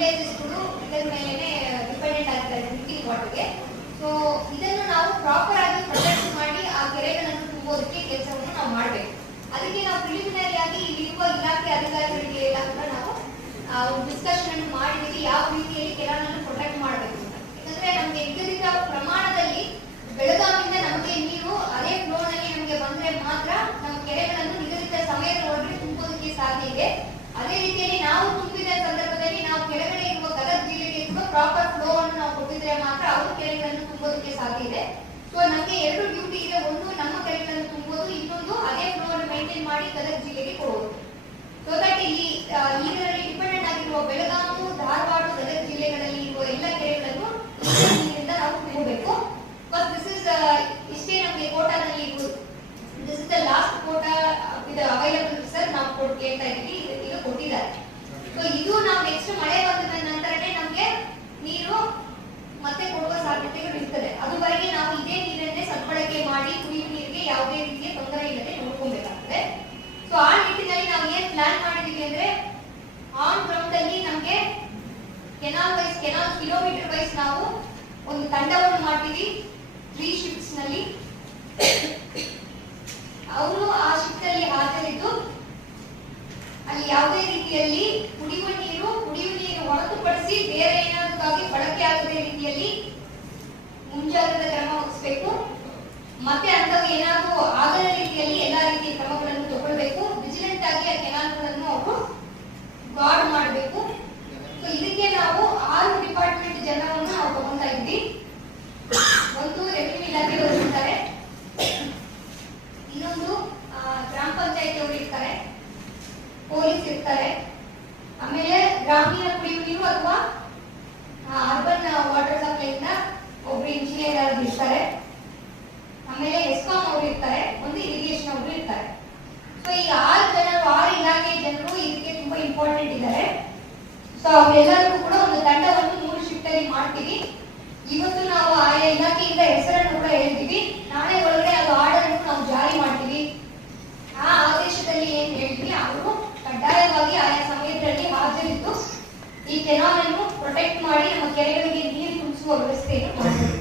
ವಿಲೇಜಸ್ಗಳು ಇದರ ಮೇಲೆ ಡಿಪೆಂಡೆಂಟ್ ಆಗಿದ್ದಾರೆ ಡ್ರಿಂಕಿಂಗ್ ವಾಟರ್ಗೆ ಸೊ ಇದನ್ನು ನಾವು ಪ್ರಾಪರ್ ಆಗಿ ಪ್ರೊಟೆಕ್ಟ್ ಮಾಡಿ ಆ ಕೆರೆಗಳನ್ನು ತುಂಬೋದಕ್ಕೆ ಕೆಲಸವನ್ನು ನಾವು ಮಾಡಬೇಕು. ಅದಕ್ಕೆ ನಾವು ಪ್ರಿಲಿಮಿನರಿ ಆಗಿ ಇಲ್ಲಿರುವ ಇಲಾಖೆ ಅಧಿಕಾರಿಗಳಿಗೆ ಎಲ್ಲ ಕೂಡ ನಾವು ಒಂದು ಡಿಸ್ಕಷನ್ ಅನ್ನು ಮಾಡಿದೀವಿ ಯಾವ ರೀತಿಯಲ್ಲಿ ಕೆರೆಗಳನ್ನು ಪ್ರೊಟೆಕ್ಟ್ ಮಾಡಬೇಕು ಯಾಕಂದ್ರೆ ನಮಗೆ ನಿಗದಿತ ಪ್ರಮಾಣದಲ್ಲಿ ಬೆಳಗಾವಿಯಿಂದ ನಮಗೆ ನೀರು ಅದೇ ಫ್ಲೋನಲ್ಲಿ ನಮಗೆ ಬಂದ್ರೆ ಮಾತ್ರ ನಮ್ಮ ಕೆರೆಗಳನ್ನು ನಿಗದಿತ ಸಮಯದ ಒಳಗಡೆ ತುಂಬೋದಕ್ಕೆ ಸಾಧ್ಯ ಇದೆ ಅದೇ ರೀತಿಯಲ್ಲಿ ನಾವು ತುಂಬಿದ ಸಂದರ್ಭದಲ್ಲಿ ನಾವು ಕೆಳಗಡೆ ಇರುವ ಗದಗ ಜಿಲ್ಲೆಗೆ ಇರುವ ಪ್ರಾಪರ್ ಫ್ಲೋ ಅನ್ನು ನಾವು ಕೊಟ್ಟಿದ್ರೆ ಮಾತ್ರ ಅವರು ಕೆರೆಗಳನ್ನು ತುಂಬೋದಕ್ಕೆ ಸಾಧ್ಯ ಇದೆ. ಸೊ ನಮಗೆ ಎರಡು ಡ್ಯೂಟಿ ಇದೆ. ಒಂದು ನಮ್ಮ ಕೆರೆಗಳನ್ನು ತುಂಬೋದು, ಇನ್ನೊಂದು ಅದೇ ಫ್ಲೋ ಅನ್ನು ಮೇಂಟೈನ್ ಮಾಡಿ ಗದಗ ಜಿಲ್ಲೆಗೆ ಕೊಡುವುದು ಸೊ ದಟ್ ಇಲ್ಲಿ ಇದರಲ್ಲಿ ಡಿಪೆಂಡೆಂಟ್ ಆಗಿರುವ ಬೆಳಗಾವಿ, ಧಾರವಾಡ, ಗದಗ ಜಿಲ್ಲೆಗಳಲ್ಲಿ ಇರುವ ಎಲ್ಲ ಕೆರೆಗಳನ್ನು ನಾವು ತುಂಬಬೇಕು. ಬಟ್ ದಿಸ್ ಇಸ್ ಇಷ್ಟೇ ನಮಗೆ ಕೋಟಾದಲ್ಲಿ this is the last quota ಇದು ಅವೈಲಬಲ್ ಸರ್ ನಾವು ಕೇಳ್ತಾ ಇದ್ದೀವಿ. ಇದು- ಇದು ಕೊಟ್ಟಿದ್ದಾರೆ. ಸೊ ಇದು ನಾವು ನೆಕ್ಸ್ಟ್ ಮಳೆ ಬಂದ ನಂತರನೇ ನಮಗೆ ನೀರು ಮತ್ತೆ ಕೊಡುವ ಸಾಧ್ಯತೆಗಳು ಇರ್ತದೆ. ಅದುವರೆಗೆ ನಾವು ಇದೇ ನೀರನ್ನೇ ಸದ್ಬಳಕೆ ಮಾಡಿ ಕುಡಿಯುವ ನೀರಿಗೆ ಯಾವುದೇ ರೀತಿಯ ತೊಂದರೆ ಇಲ್ಲದೆ ನೋಡ್ಕೊಬೇಕಾಗ್ತದೆ. ಸೊ ಆ ನಿಟ್ಟಿನಲ್ಲಿ ನಾವು ಏನ್ ಪ್ಲಾನ್ ಮಾಡಿದೀವಿ ಅಂದ್ರೆ ಆನ್ ಗ್ರೌಂಡ್ ಅಲ್ಲಿ ನಮ್ಗೆ canal wise canal kilometre wise ನಾವು ಒಂದು ತಂಡವನ್ನು ಮಾಡ್ತೀವಿ. ತ್ರೀ ಶಿಫ್ಟ್ಸ್ನಲ್ಲಿ. ಅವರು ಆ ಶಿಫ್ಟ್ ಅಲ್ಲಿ ಹಾಜರಿದ್ದು ಅಲ್ಲಿ ಯಾವುದೇ ರೀತಿಯಲ್ಲಿ ಕುಡಿಯುವ ನೀರು ಕುಡಿಯುವ ನೀರು ಹೊರತುಪಡಿಸಿ ಬೇರೆ ಏನಾದಕ್ಕಾಗಿ ಬಳಕೆ ಆಗದ ರೀತಿಯಲ್ಲಿ ಮುಂಜಾಗ್ರತಾ ಕ್ರಮ ವಹಿಸಬೇಕು ಮತ್ತೆ ಅಂಥವು ಏನಾದರೂ ಆಗದ ರೀತಿಯಲ್ಲಿ ಎಲ್ಲಾ ರೀತಿಯ ಕ್ರಮಗಳನ್ನು ತಗೊಳ್ಬೇಕು. ವಿಜಿಲೆಂಟ್ ಆಗಿ ಆ ಕೆನಾಲ್ಗಳನ್ನು ಅವರು ಗಾರ್ಡ್ ಮಾಡಬೇಕು. ಸೊ ಇದಕ್ಕೆ ನಾವು ಆರು ಡಿಪಾರ್ಟ್ಮೆಂಟ್ ಜನರನ್ನು ನಾವು ತಗೊಂತಾ ಇದ್ವಿ ಒಂದು ರೆವಿನ್ಯೂ ಇಲಾಖೆ ಇರ್ತಾರೆ. ಇನ್ನೊಂದು ಗ್ರಾಮ ಪಂಚಾಯತ್ ಅವರು ಇರ್ತಾರೆ. ಪೊಲೀಸ್ ಇರ್ತಾರೆ. ಆಮೇಲೆ ಗ್ರಾಮೀಣ ಕುಡಿಯುವ ನೀರು ಅಥವಾ ಅರ್ಬನ್ ವಾಟರ್ ಇಂಜಿನಿಯರ್ ಯಾರು ಇರ್ತಾರೆ. ಆಮೇಲೆ ಎಸ್ಕಾಂ ಅವರು ಇರ್ತಾರೆ, ಒಂದು ಇರಿಗೇಷನ್ ಅವರು ಇರ್ತಾರೆ. ಸೊ ಈ ಆರು ಜನರು, ಆರು ಇಲಾಖೆ ಜನರು ಇದಕ್ಕೆ ತುಂಬಾ ಇಂಪಾರ್ಟೆಂಟ್ ಇದ್ದಾರೆ. ಸೊ ಅವರೆಲ್ಲರಿಗೂ ಕೂಡ ಒಂದು ತಂಡವನ್ನು ಮೂರು ಶಿಫ್ಟ್ ಅಲ್ಲಿ ಮಾಡ್ತೀವಿ. ಇವತ್ತು ನಾವು ಆಯಾ ಇಲಾಖೆಯಿಂದ ಹೆಸರನ್ನು ಕೂಡ ಹೇಳ್ತೀವಿ. ನಾಳೆ ಒಳಗಡೆ ಅದು ಆರ್ಡರ್ ಅನ್ನು ನಾವು ಜಾರಿ ಮಾಡ್ತೀವಿ. ಆ ಆದೇಶದಲ್ಲಿ ಏನ್ ಹೇಳ್ತೀವಿ? ಅವರು ಕಡ್ಡಾಯವಾಗಿ ಆಯಾ ಸಮಯದಲ್ಲಿ ಹಾಜರಿದ್ದು ಈ ಕೆನಾಲ್ ಅನ್ನು ಪ್ರೊಟೆಕ್ಟ್ ಮಾಡಿ ನಮ್ಮ ಕೆರೆಗಳಿಗೆ ನೀರು ತುಂಬಿಸುವ ವ್ಯವಸ್ಥೆಯನ್ನು ಮಾಡಬೇಕು